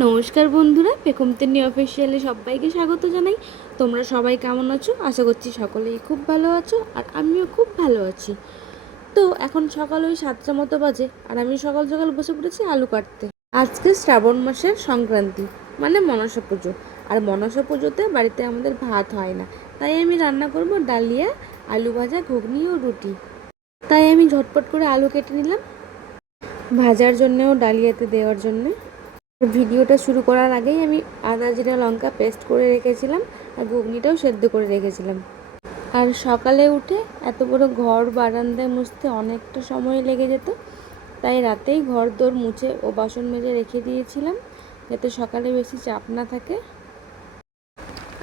নমস্কার বন্ধুরা, পেখমতেনি অফিসিয়ালে সবাইকে স্বাগত জানাই। তোমরা সবাই কেমন আছো? আশা করছি সকলেই খুব ভালো আছো, আর আমিও খুব ভালো আছি। তো এখন সকাল ওই 7টা মতো বাজে, আর আমি সকাল সকাল বসে পড়েছি আলু কাটতে। আজকে শ্রাবণ মাসের সংক্রান্তি, মানে মনসা পুজো। আর মনসা পুজোতে বাড়িতে আমাদের ভাত হয় না, তাই আমি রান্না করব ডালিয়া, আলু ভাজা, ঘুগনি ও রুটি। তাই আমি ঝটপট করে আলু কেটে নিলাম ভাজার জন্যেও ডালিয়াতে দেওয়ার জন্যে। ভিডিওটা শুরু করার আগেই আমি আদা জিরা লঙ্কা পেস্ট করে রেখেছিলাম, আর ঘুগনিটাও সেদ্ধ করে রেখেছিলাম। আর সকালে উঠে এত বড় ঘর বারান্দায় মুছতে অনেকটা সময় লেগে যেত, তাই রাতেই ঘর দোর মুছে ও বাসন মেজে রেখে দিয়েছিলাম, যাতে সকালে বেশি চাপ না থাকে।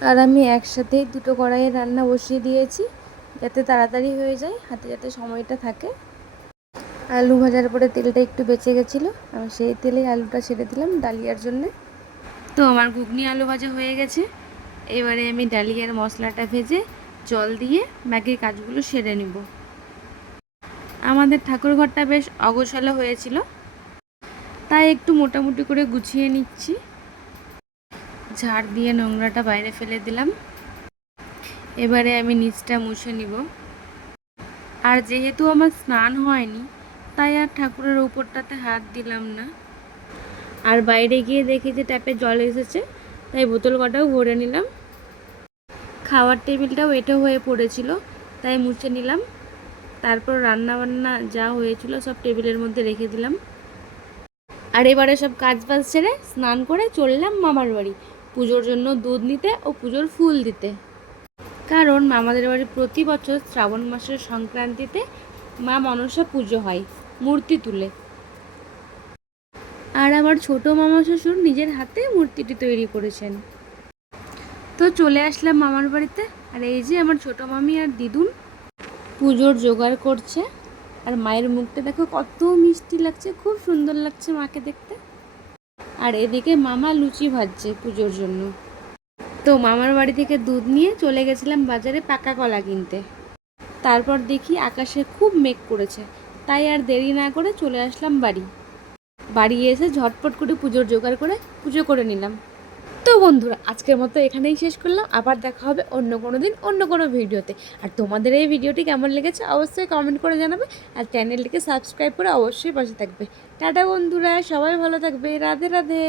আর আমি একসাথেই দুটো কড়াইয়ে রান্না বসিয়ে দিয়েছি, যাতে তাড়াতাড়ি হয়ে যায়, হাতে যাতে সময়টা থাকে। আলু ভাজার পরে তেলটা একটু বেঁচে গেছিলো, আমি সেই তেলেই আলুটা ছেড়ে দিলাম ডালিয়ার জন্যে। তো আমার ঘুগনি আলু ভাজা হয়ে গেছে। এবারে আমি ডালিয়ার মশলাটা ভেজে জল দিয়ে বাকি কাজগুলো সেরে নিব। আমাদের ঠাকুর ঘরটা বেশ অগোছালো হয়েছিল, তাই একটু মোটামুটি করে গুছিয়ে নিচ্ছি। ঝাড় দিয়ে নোংরাটা বাইরে ফেলে দিলাম। এবারে আমি নিচটা মুছে নিব। আর যেহেতু আমার স্নান হয়নি, তাই আর ঠাকুরের উপরটাতে হাত দিলাম না। আর বাইরে গিয়ে দেখি যে ট্যাপে জল এসেছে, তাই বোতল কটাও ভরে নিলাম। খাওয়ার টেবিলটাও এঁটো হয়ে পড়েছিল, তাই মুছে নিলাম। তারপর রান্নাবান্না যা হয়েছিল সব টেবিলের মধ্যে রেখে দিলাম। আর এবারে সব কাজ বাজ ছেড়ে স্নান করে চললাম মামার বাড়ি, পুজোর জন্য দুধ নিতে ও পুজোর ফুল দিতে। কারণ মামাদের বাড়ি প্রতি বছর শ্রাবণ মাসের সংক্রান্তিতে মা মনসা পুজো হয় মূর্তি তুলে। আর আমার ছোট মামা শ্বশুর নিজের হাতে মূর্তিটি তৈরি করেছেন। তো চলে আসলাম মামার বাড়িতে। আর এই যে আমার ছোট মামি আর দিদুন পুজোর জোগাড় করছে। আর মায়ের মুখটা দেখো কত মিষ্টি লাগছে, খুব সুন্দর লাগছে মাকে দেখতে। আর এদিকে মামা লুচি ভাজছে পুজোর জন্য। তো মামার বাড়ি থেকে দুধ নিয়ে চলে গেছিলাম বাজারে পাকা কলা কিনতে। তারপর দেখি আকাশে খুব মেঘ করেছে, তাই আর দেরি না করে চলে আসলাম বাড়ি এসে ঝটপট করে পুজোর জোগাড় করে পুজো করে নিলাম। তো বন্ধুরা, আজকের মতো এখানেই শেষ করলাম। আবার দেখা হবে অন্য কোনো দিন অন্য কোনো ভিডিওতে। আর তোমাদের এই ভিডিওটি কেমন লেগেছে অবশ্যই কমেন্ট করে জানাবে, আর চ্যানেলটিকে সাবস্ক্রাইব করে অবশ্যই পাশে থাকবে। টাটা বন্ধুরা, সবাই ভালো থাকবে। রাধে রাধে।